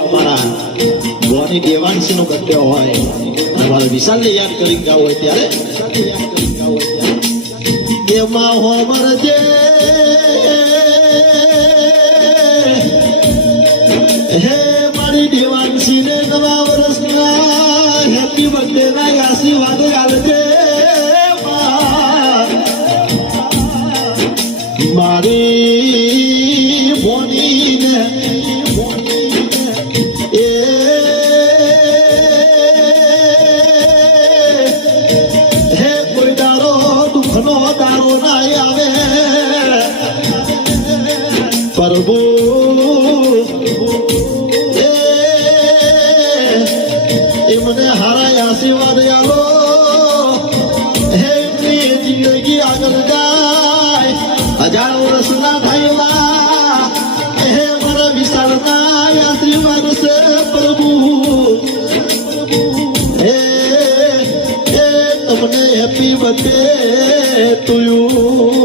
અમારા ગોની દેવાંશી નો બર્થડે હોય અમારે વિશાલ ને યાદ કરી ગાવ હોય ત્યારે એમાં હોમર જે હે મારી દેવાંશી ને નવા વર્ષના હેપી બર્થડે ના આશીર્વાદ આલજે મારી બોની ને પ્રભુ એ મને હારા આશીર્વાદ આલો હે એમની જિંદગી આગળ જાય 1000 વર્ષના થયેલા હે મારા વિશાળના આશીર્વાદ છે પ્રભુ હે તમને હેપી બર્થડે ટુ યુ